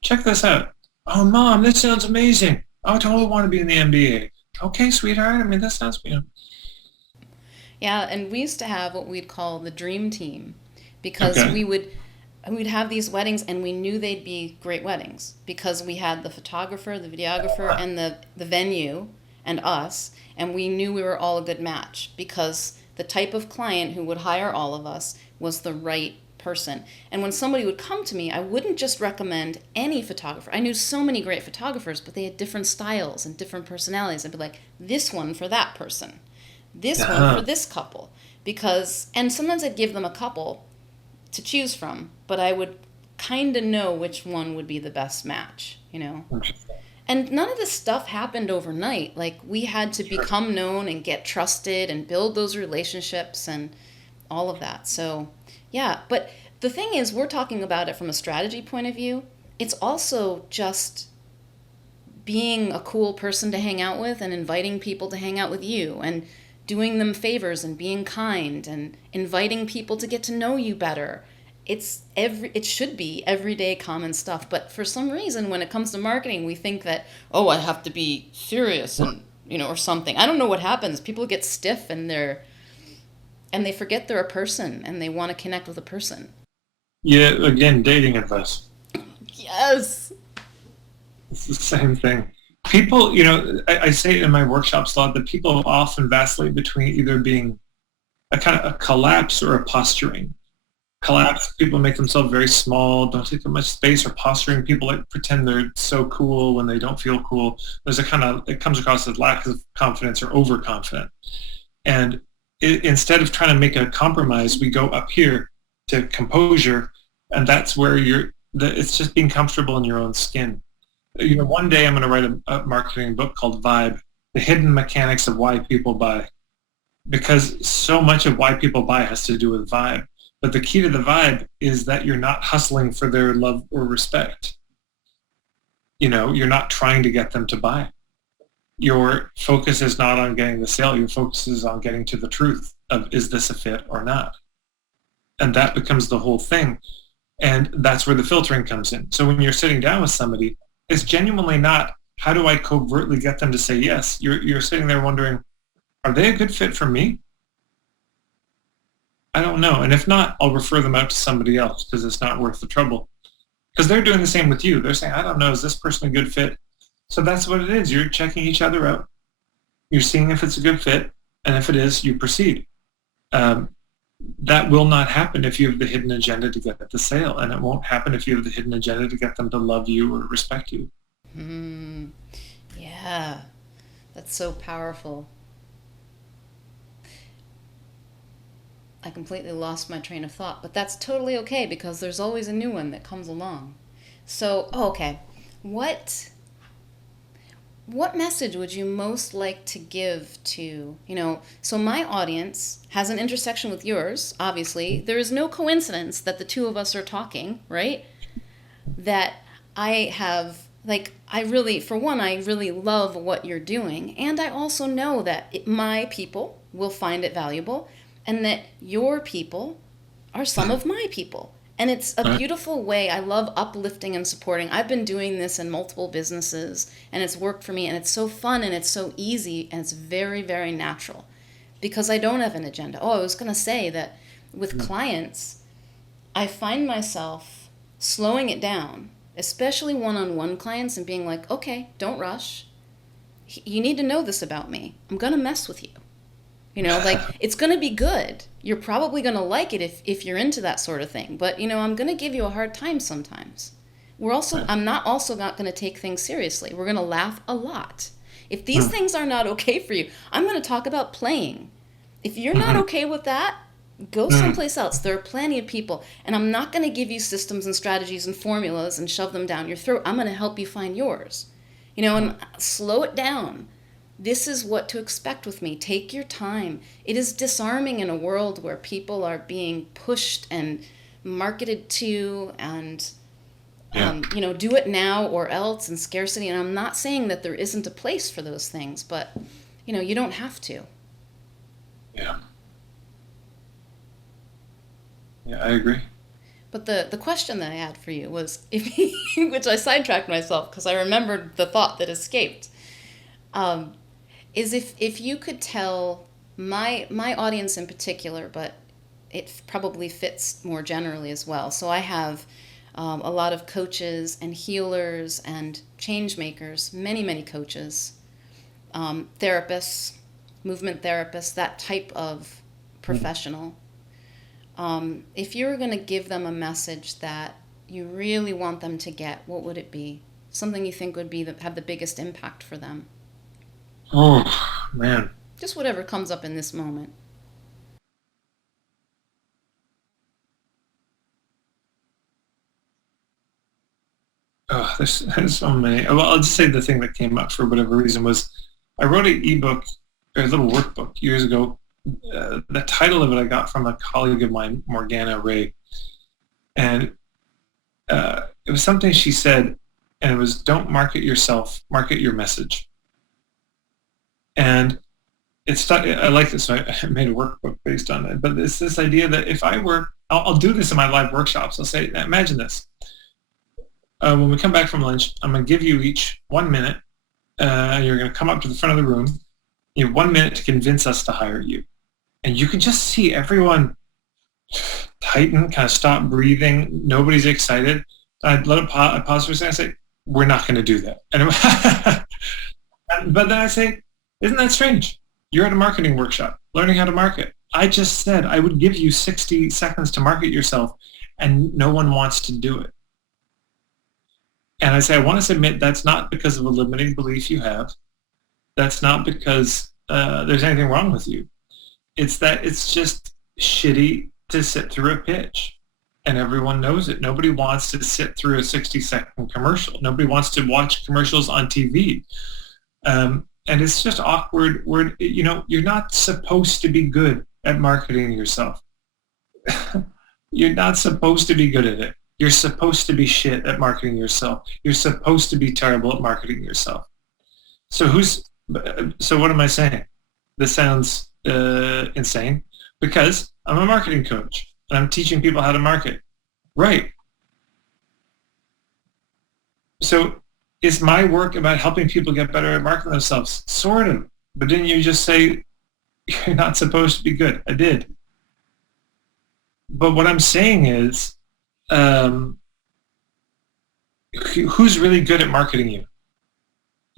check this out. Oh, Mom, this sounds amazing. Oh, I totally want to be in the NBA. Okay, sweetheart. I mean, that sounds, Yeah, and we used to have what we'd call the dream team, because we'd have these weddings and we knew they'd be great weddings because we had the photographer, the videographer, and the venue and us, and we knew we were all a good match because the type of client who would hire all of us was the right person. And when somebody would come to me, I wouldn't just recommend any photographer. I knew so many great photographers, but they had different styles and different personalities. I'd be like, this one for that person, this one for this couple, and sometimes I'd give them a couple to choose from, but I would kind of know which one would be the best match, And none of this stuff happened overnight. Like, we had to become known and get trusted and build those relationships and all of that. So, yeah. But the thing is, we're talking about it from a strategy point of view. It's also just being a cool person to hang out with and inviting people to hang out with you and doing them favors and being kind and inviting people to get to know you better. It should be everyday common stuff, but for some reason when it comes to marketing, we think that, I have to be serious and or something. I don't know what happens. People get stiff and they forget they're a person and they want to connect with a person. Yeah, again, dating advice. Yes. It's the same thing. People, I say it in my workshops a lot that people often vacillate between either being a kind of a collapse or a posturing. Collapse, people make themselves very small, don't take up much space, or posturing, people like pretend they're so cool when they don't feel cool. It comes across as lack of confidence or overconfident. And instead of trying to make a compromise, we go up here to composure, and that's where it's just being comfortable in your own skin. One day I'm going to write a marketing book called Vibe, The Hidden Mechanics of Why People Buy, because so much of why people buy has to do with vibe. But the key to the vibe is that you're not hustling for their love or respect. You're not trying to get them to buy. Your focus is not on getting the sale. Your focus is on getting to the truth of, is this a fit or not? And that becomes the whole thing. And that's where the filtering comes in. So when you're sitting down with somebody, it's genuinely not, how do I covertly get them to say yes? You're sitting there wondering, are they a good fit for me? I don't know. And if not, I'll refer them out to somebody else because it's not worth the trouble. Because they're doing the same with you. They're saying, I don't know, is this person a good fit? So that's what it is. You're checking each other out. You're seeing if it's a good fit. And if it is, you proceed. That will not happen if you have the hidden agenda to get the sale. And it won't happen if you have the hidden agenda to get them to love you or respect you. Yeah, that's so powerful. I completely lost my train of thought, but that's totally okay because there's always a new one that comes along. So, okay, what message would you most like to give to, so my audience has an intersection with yours, obviously. There is no coincidence that the two of us are talking, right? That I have, I really love what you're doing. And I also know that my people will find it valuable and that your people are some of my people. And it's a beautiful way. I love uplifting and supporting. I've been doing this in multiple businesses, and it's worked for me, and it's so fun, and it's so easy, and it's very, very natural because I don't have an agenda. Oh, I was going to say that with clients, I find myself slowing it down, especially one-on-one clients, and being like, okay, don't rush. You need to know this about me. I'm going to mess with you. It's going to be good. You're probably going to like it if you're into that sort of thing. But, I'm going to give you a hard time sometimes. I'm not going to take things seriously. We're going to laugh a lot. If these things are not okay for you, I'm going to talk about playing. If you're not okay with that, go someplace else. There are plenty of people. And I'm not going to give you systems and strategies and formulas and shove them down your throat. I'm going to help you find yours. And slow it down. This is what to expect with me. Take your time. It is disarming in a world where people are being pushed and marketed to and, do it now or else and scarcity. And I'm not saying that there isn't a place for those things, but, you don't have to. Yeah. Yeah, I agree. But the question that I had for you was, which I sidetracked myself because I remembered the thought that escaped. Is if you could tell my audience in particular, but it probably fits more generally as well. So I have a lot of coaches and healers and changemakers, many, many coaches, therapists, movement therapists, that type of professional. If you were going to give them a message that you really want them to get, what would it be? Something you think would have the biggest impact for them? Oh, man. Just whatever comes up in this moment. Oh, there's so many. Well, I'll just say the thing that came up for whatever reason was I wrote an ebook, or a little workbook years ago. The title of it I got from a colleague of mine, Morgana Ray. And it was something she said, and it was, don't market yourself, market your message. And I like this, so I made a workbook based on it. But it's this idea that if I work, I'll do this in my live workshops. I'll say, imagine this. When we come back from lunch, I'm going to give you each 1 minute. You're going to come up to the front of the room. You have 1 minute to convince us to hire you. And you can just see everyone tighten, kind of stop breathing. Nobody's excited. I'd let it I pause for a second. I say, we're not going to do that. But then I say, isn't that strange? You're at a marketing workshop, learning how to market. I just said I would give you 60 seconds to market yourself, and no one wants to do it. And I say, I want to submit that's not because of a limiting belief you have. That's not because there's anything wrong with you. It's that it's just shitty to sit through a pitch. And everyone knows it. Nobody wants to sit through a 60-second commercial. Nobody wants to watch commercials on TV. And it's just awkward. You're not supposed to be good at marketing yourself. You're not supposed to be good at it. You're supposed to be shit at marketing yourself. You're supposed to be terrible at marketing yourself. So what am I saying? This sounds insane because I'm a marketing coach. and I'm teaching people how to market. Right. So is my work about helping people get better at marketing themselves? Sort of. But didn't you just say you're not supposed to be good? I did. But what I'm saying is, who's really good at marketing you?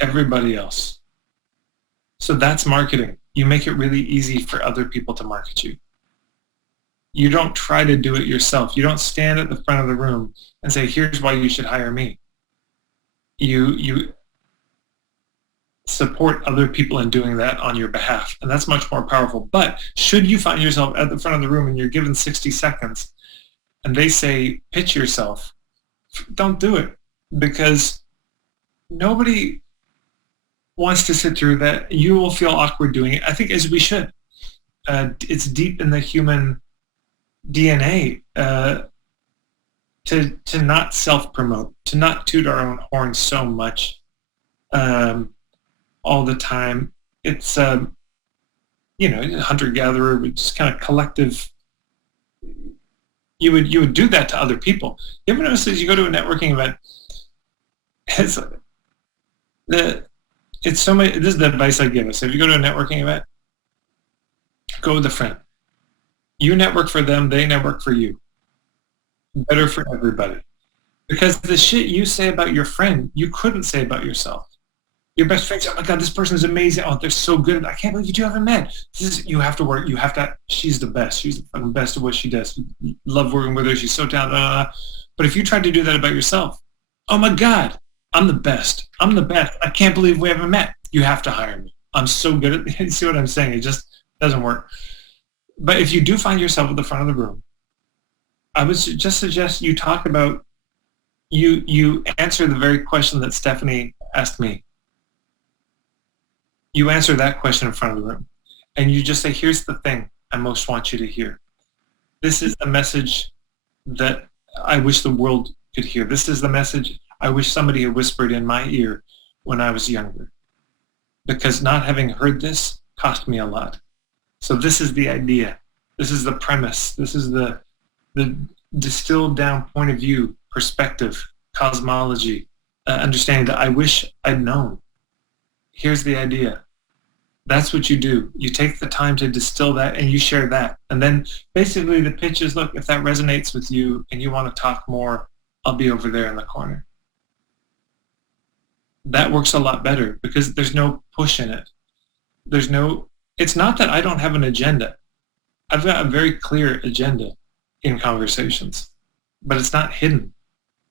Everybody else. So that's marketing. You make it really easy for other people to market you. You don't try to do it yourself. You don't stand at the front of the room and say, here's why you should hire me. You support other people in doing that on your behalf, and that's much more powerful. But should you find yourself at the front of the room and you're given 60 seconds and they say, pitch yourself, don't do it, because nobody wants to sit through that. You will feel awkward doing it, I think, as we should. It's deep in the human DNA to not self-promote, to not toot our own horn so much all the time. It's hunter-gatherer, just kind of collective. You would do that to other people. You ever notice as you go to a networking event, it's so many. This is the advice I give us. If you go to a networking event, go with a friend. You network for them, they network for you. Better for everybody. Because the shit you say about your friend, you couldn't say about yourself. Your best friend says, oh my God, this person is amazing. Oh, they're so good. I can't believe you two haven't met. You have to work. You have to, she's the best. She's the fucking best at what she does. You love working with her. She's so talented. But if you tried to do that about yourself, oh my God, I'm the best. I'm the best. I can't believe we haven't met. You have to hire me. I'm so good at it. You see what I'm saying? It just doesn't work. But if you do find yourself at the front of the room, I would just suggest you talk about, you answer the very question that Stephanie asked me. You answer that question in front of the room. And you just say, here's the thing I most want you to hear. This is the message that I wish the world could hear. This is the message I wish somebody had whispered in my ear when I was younger. Because not having heard this cost me a lot. So this is the idea. This is the premise. This is the distilled down point of view, perspective, cosmology, understanding that I wish I'd known. Here's the idea. That's what you do. You take the time to distill that and you share that. And then basically the pitch is, look, if that resonates with you and you want to talk more, I'll be over there in the corner. That works a lot better because there's no push in it. It's not that I don't have an agenda. I've got a very clear agenda in conversations, but it's not hidden.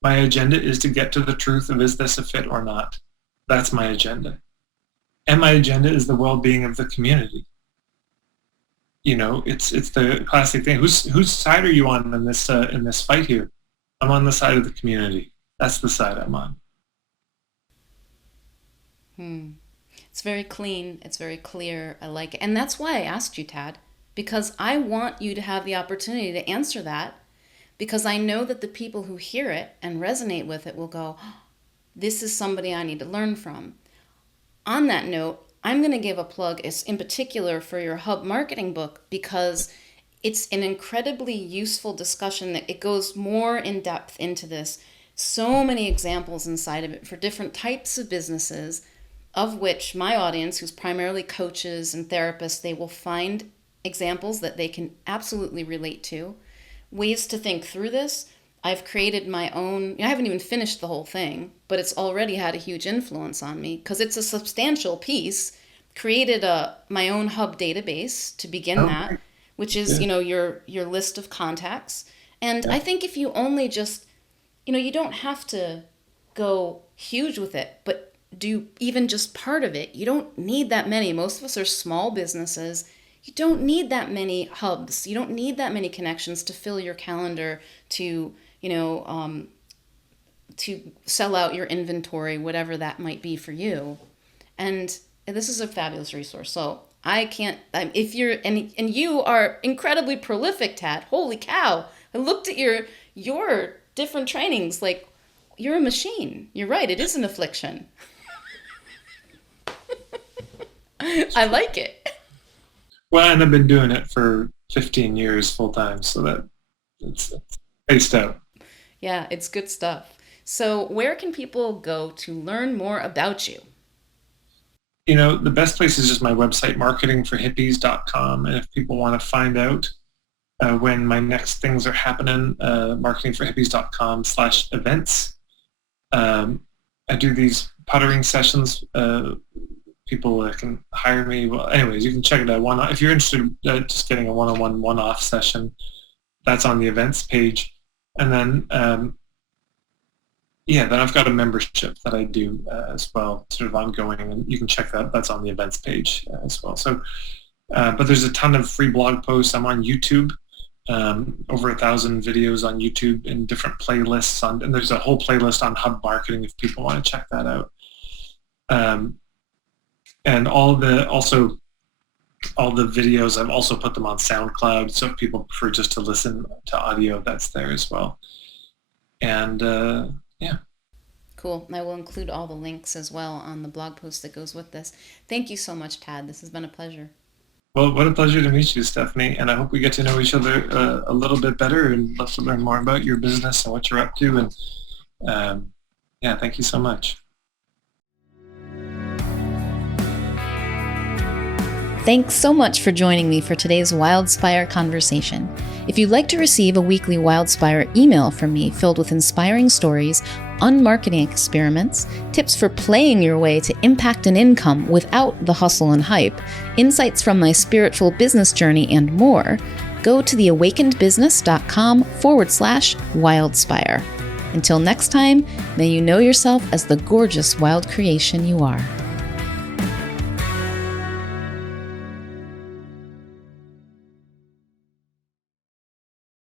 My agenda is to get to the truth of, is this a fit or not? That's my agenda. And my agenda is the well-being of the community. It's the classic thing. Whose side are you on in this fight here? I'm on the side of the community. That's the side I'm on. It's very clean. It's very clear. I like it. And that's why I asked you, Tad, because I want you to have the opportunity to answer that, because I know that the people who hear it and resonate with it will go, oh, this is somebody I need to learn from. On that note, I'm going to give a plug in particular for your Hub Marketing book, because it's an incredibly useful discussion that it goes more in depth into this. So many examples inside of it for different types of businesses, of which my audience, who's primarily coaches and therapists, they will find examples that they can absolutely relate to, ways to think through this. I've created my own, I haven't even finished the whole thing, but it's already had a huge influence on me because it's a substantial piece. Created my own Hub database to begin that, which is, your list of contacts. And I think if you only just, you don't have to go huge with it, but do even just part of it. You don't need that many. Most of us are small businesses. You don't need that many hubs. You don't need that many connections to fill your calendar, to sell out your inventory, whatever that might be for you. And this is a fabulous resource. So if you're, and you are incredibly prolific, Tad, holy cow. I looked at your different trainings, like you're a machine. You're right. It is an affliction. I like it. Well, and I've been doing it for 15 years full time. So it's spaced out. Yeah, it's good stuff. So, where can people go to learn more about you? The best place is just my website, marketingforhippies.com. And if people want to find out when my next things are happening, marketingforhippies.com/events. I do these puttering sessions. People can hire me. Well, anyways, you can check it out. If you're interested in just getting a one-on-one, one-off session, that's on the events page. And then, then I've got a membership that I do as well, sort of ongoing, and you can check that. That's on the events page as well. So, but there's a ton of free blog posts. I'm on YouTube. Over 1,000 videos on YouTube in different playlists and there's a whole playlist on hub marketing if people want to check that out. And all the videos, I've also put them on SoundCloud, so if people prefer just to listen to audio, that's there as well. And yeah. Cool. I will include all the links as well on the blog post that goes with this. Thank you so much, Tad. This has been a pleasure. Well, what a pleasure to meet you, Stephanie. And I hope we get to know each other a little bit better and love to learn more about your business and what you're up to. And thank you so much. Thanks so much for joining me for today's Wildspire conversation. If you'd like to receive a weekly Wildspire email from me filled with inspiring stories, unmarketing experiments, tips for playing your way to impact and income without the hustle and hype, insights from my spiritual business journey, and more, go to theawakenedbusiness.com/Wildspire. Until next time, may you know yourself as the gorgeous wild creation you are.